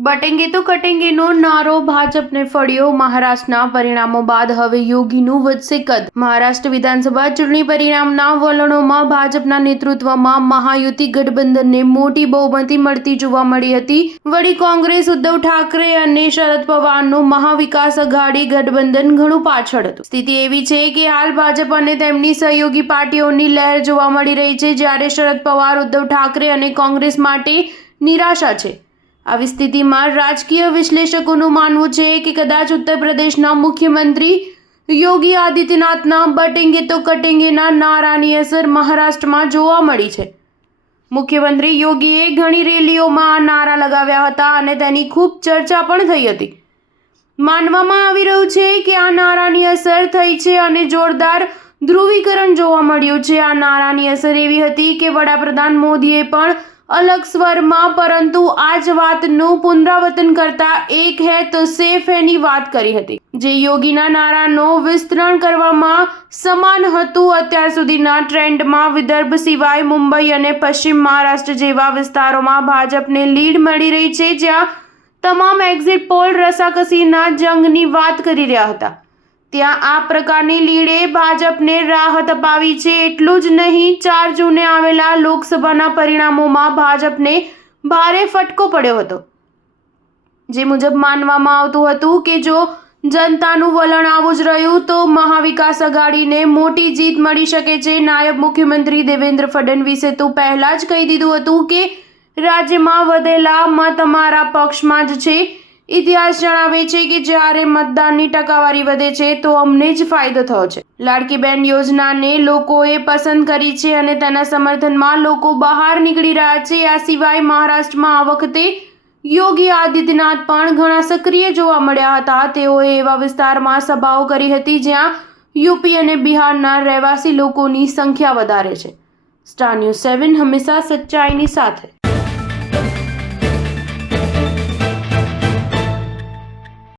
બટેંગે તો કટેંગેનો નારો ભાજપને ફળ્યો। મહારાષ્ટ્રના પરિણામો બાદ હવે યોગીનું વધશે કદ। મહારાષ્ટ્ર વિધાનસભા ચૂંટણી પરિણામના વલણોમાં ભાજપના નેતૃત્વમાં મહાયુતિ ગઠબંધનને મોટી બહુમતી મળતી જોવા મળી હતી। વળી કોંગ્રેસ, ઉદ્ધવ ઠાકરે અને શરદ પવારનું મહાવિકાસ અઘાડી ગઠબંધન ઘણું પાછળ હતું। સ્થિતિ એવી છે કે હાલ ભાજપ અને તેમની સહયોગી પાર્ટીઓની લહેર જોવા મળી રહી છે, જ્યારે શરદ પવાર, ઉદ્ધવ ઠાકરે અને કોંગ્રેસ માટે નિરાશા છે। આવી સ્થિતિમાં રાજકીય વિશ્લેષકોનું માનવું છે કે કદાચ ઉત્તર પ્રદેશના મુખ્યમંત્રી યોગી આદિત્યનાથના બટેંગે તો કટેંગેના નારાની અસર મહારાષ્ટ્રમાં જોવા મળી છે। મુખ્યમંત્રી યોગીએ ઘણી રેલીઓમાં આ નારા લગાવ્યા હતા અને તેની ખૂબ ચર્ચા પણ થઈ હતી। માનવામાં આવી રહ્યું છે કે આ નારાની અસર થઈ છે અને જોરદાર ધ્રુવીકરણ જોવા મળ્યું છે। આ નારાની અસર એવી હતી કે વડાપ્રધાન મોદીએ પણ અલગ સ્વરમાં પરંતુ આ જ વાતનું પુનરાવર્તન કરતા એક હૈ તો સેફ હૈની વાત કરી હતી, જે યોગીના નારાનો વિસ્તરણ કરવામાં સમાન હતું। અત્યાર સુધીના ટ્રેન્ડમાં વિદર્ભ સિવાય મુંબઈ અને પશ્ચિમ મહારાષ્ટ્ર જેવા વિસ્તારોમાં ભાજપને લીડ મળી રહી છે, જ્યાં તમામ એક્ઝિટ પોલ રસાકસીના જંગની વાત કરી રહ્યા હતા। ત્યાં આ પ્રકારની લીડે ભાજપને રાહત અપાવી છે। એટલું જ નહીં, 4 જૂને આવેલા લોકસભાના પરિણામોમાં ભાજપને ભારે ફટકો પડ્યો હતો, જે મુજબ માનવામાં આવતું હતું કે જો જનતાનું વલણ આવું જ રહ્યું તો મહાવિકાસ અઘાડીને મોટી જીત મળી શકે છે। નાયબ મુખ્યમંત્રી દેવેન્દ્ર ફડણવીસે તો પહેલા જ કહી દીધું હતું કે રાજ્યમાં વધેલા મત અમારા પક્ષમાં જ છે। ઇતિહાસ જણાવે છે કે જ્યારે મતદાનની ટકાવારી વધે છે તો અમને જ ફાયદો થયો છે। લાડકી બહેન યોજનાને લોકોએ પસંદ કરી છે અને તેના સમર્થનમાં લોકો બહાર નીકળી રહ્યા છે। આ સિવાય મહારાષ્ટ્રમાં આ વખતે યોગી આદિત્યનાથ પણ ઘણા સક્રિય જોવા મળ્યા હતા। તેઓએ એવા વિસ્તારમાં સભાઓ કરી હતી જ્યાં યુપી અને બિહારના રહેવાસી લોકોની સંખ્યા વધારે છે। સ્ટાર ન્યૂઝ 7 હંમેશા સચ્ચાઈની સાથે।